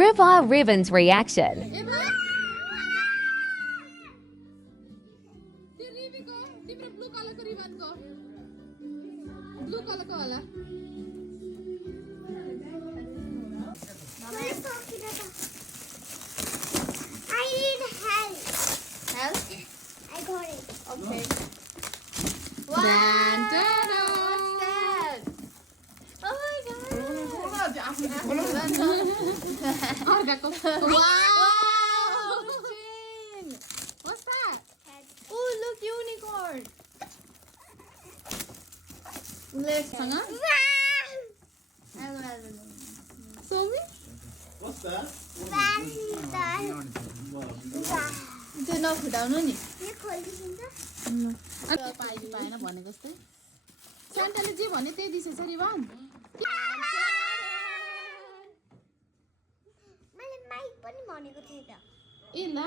Riva Ribbon's reaction. Blue कलरको रिबनको blue कलरको होला I need help. Help? I got it. Okay. Wow. What's that? Oh my god. Wow. What's that? Oh, look, unicorn. Legs, huh? Show me. What's that? त्यो नफुटाउनु नि यो खोलिदिन्छ पाइली पाएन भने जस्तै सान्टाले जे भन्यो त्यही दिसेछ रिवान मैले माइक पनि भनेको थिएँ त ए ला